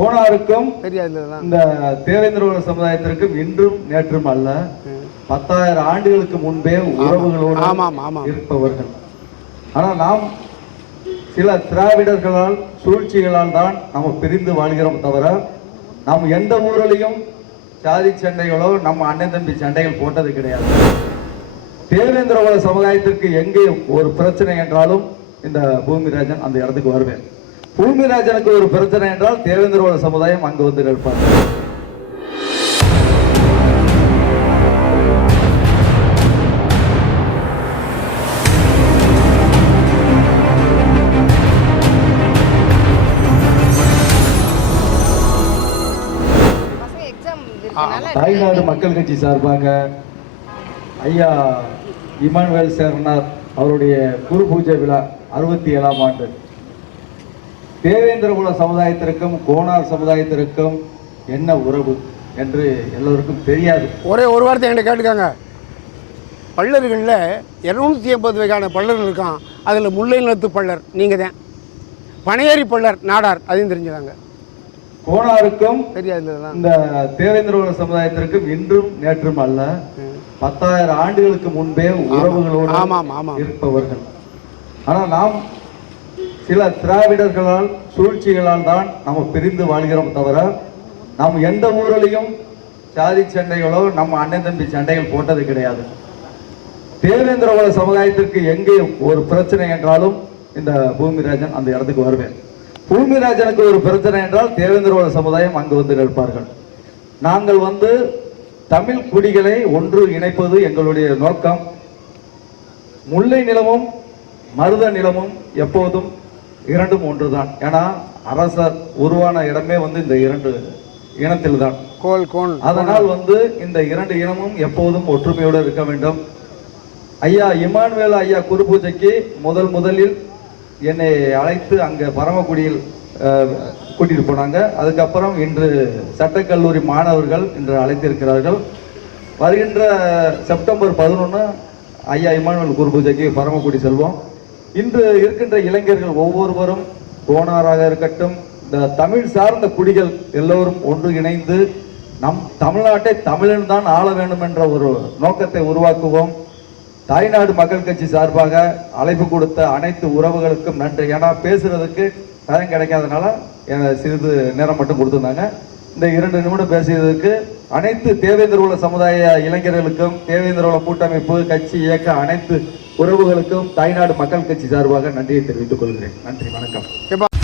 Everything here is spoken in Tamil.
கோனாருக்கும் இந்த தேவேந்திர சமுதாயத்திற்கும் இன்றும் நேற்றும் அல்ல. பத்தாயிரம் ஆண்டுகளுக்கு முன்பே உறவுகளோடு. இருப்பவர்கள். ஆனால் நாம் சில திராவிடர்களால் சூழ்ச்சிகளால் தான் நம்ம பிரிந்து வாழ்கிறோம் தவிர நாம் எந்த ஊரிலையும் சாதி சண்டைகளோ நம்ம அண்ணன் தம்பி சண்டைகள் போட்டது கிடையாது. தேவேந்திரகுல சமுதாயத்திற்கு எங்கே ஒரு பிரச்சனை என்றாலும் இந்த பூமிராஜன் அந்த இடத்துக்கு வருவேன். பூமிராஜனுக்கு ஒரு பிரச்சனை என்றால் தேவேந்திரகுல சமுதாயம் அங்கு வந்து நிற்பார் பசங்க எக்ஸாம் இருக்கனால தாய்நாடு மக்கள் கட்சி சார்பாக ஐயா இமானுவேல் சேர்னார் அவருடைய குரு பூஜை விழா அறுபத்தி ஏழாம் ஆண்டு. தேவேந்திரகுல சமுதாயத்திற்கும் கோனார் சமுதாயத்திற்கும் என்ன உறவு என்று எல்லோருக்கும் தெரியாது. ஒரே ஒரு வார்த்தை என்கிட்ட கேட்டுக்காங்க. பள்ளர்களில் இரநூத்தி எண்பது வகையான பள்ளர் இருக்கான். அதில் முல்லை நிலத்து பள்ளர் நீங்கள் தான் பனையேறி பள்ளர் நாடார் அதையும் தெரிஞ்சுக்காங்க. கோனாருக்கும் தெரியாது இந்த தேவேந்திரகுல சமுதாயத்திற்கும் இன்றும் நேற்றும் அல்ல. பத்தாயிரம் ஆண்டுகளுக்கு முன்பே உறவுகளோடு. இருப்பவர்கள். ஆனால் நாம் சில திராவிடர்களால் சூழ்ச்சிகளால் தான் நம்ம பிரிந்து வாழ்கிறோம் தவிர நாம் எந்த ஊரிலையும் சாதி சண்டைகளோ நம்ம அண்ணன் தம்பி சண்டைகள் போட்டது கிடையாது. தேவேந்திரகுல சமுதாயத்திற்கு எங்கே ஒரு பிரச்சனை என்றாலும் இந்த பூமிராஜன் அந்த இடத்துக்கு வருவேன். பூமிராஜனுக்கு ஒரு பிரச்சனை என்றால் தேவேந்திரகுல சமுதாயம் அங்கு வந்து நிற்பார்கள். நாங்கள் வந்து தமிழ் குடிகளை ஒன்று இணைப்பது எங்களுடைய நோக்கம். முல்லை நிலமும் மருத நிலமும் எப்போதும் இரண்டும் ஒன்றுதான். ஏன்னா அரசர் உருவான இடமே வந்து இந்த இரண்டு இனத்தில் தான் கோல் கோன் அதனால் வந்து இந்த இரண்டு இனமும் எப்போதும் ஒற்றுமையோடு இருக்க வேண்டும். ஐயா இமானுவேல் ஐயா குருபூஜைக்கு முதல் முதலில் என்னை அழைத்து அங்கே பரமக்குடியில் அஹ், கூட்டிட்டு போனாங்க. அதுக்கப்புறம் இன்று சட்டக்கல்லூரி மாணவர்கள் இன்று அழைத்திருக்கிறார்கள். வருகின்ற செப்டம்பர் பதினொன்று ஐயா இமானுவேல் குருபூஜைக்கு பரமக்குடி செல்வோம். இன்று இருக்கின்ற இளைஞர்கள் ஒவ்வொருவரும் கோனாராக இருக்கட்டும் இந்த தமிழ் சார்ந்த குடிகள் எல்லோரும் ஒன்று இணைந்து நம் தமிழ்நாட்டை தமிழன் தான் ஆள வேண்டும் என்ற ஒரு நோக்கத்தை உருவாக்குவோம். தாய்நாடு மக்கள் கட்சி சார்பாக அழைப்பு கொடுத்த அனைத்து உறவுகளுக்கும் நன்றி. ஏன்னா பேசுறதுக்கு தரம் கிடைக்காதனால சிறிது நேரம் மட்டும் கொடுத்துருந்தாங்க. இந்த இரண்டு நிமிடம் பேசியதற்கு அனைத்து தேவேந்திரகுல சமுதாய இளைஞர்களுக்கும் தேவேந்திரகுல கூட்டமைப்பு கட்சி இயக்க அனைத்து உறவுகளுக்கும் தாய்நாடு மக்கள் கட்சி சார்பாக நன்றியை தெரிவித்துக் கொள்கிறேன். நன்றி வணக்கம்.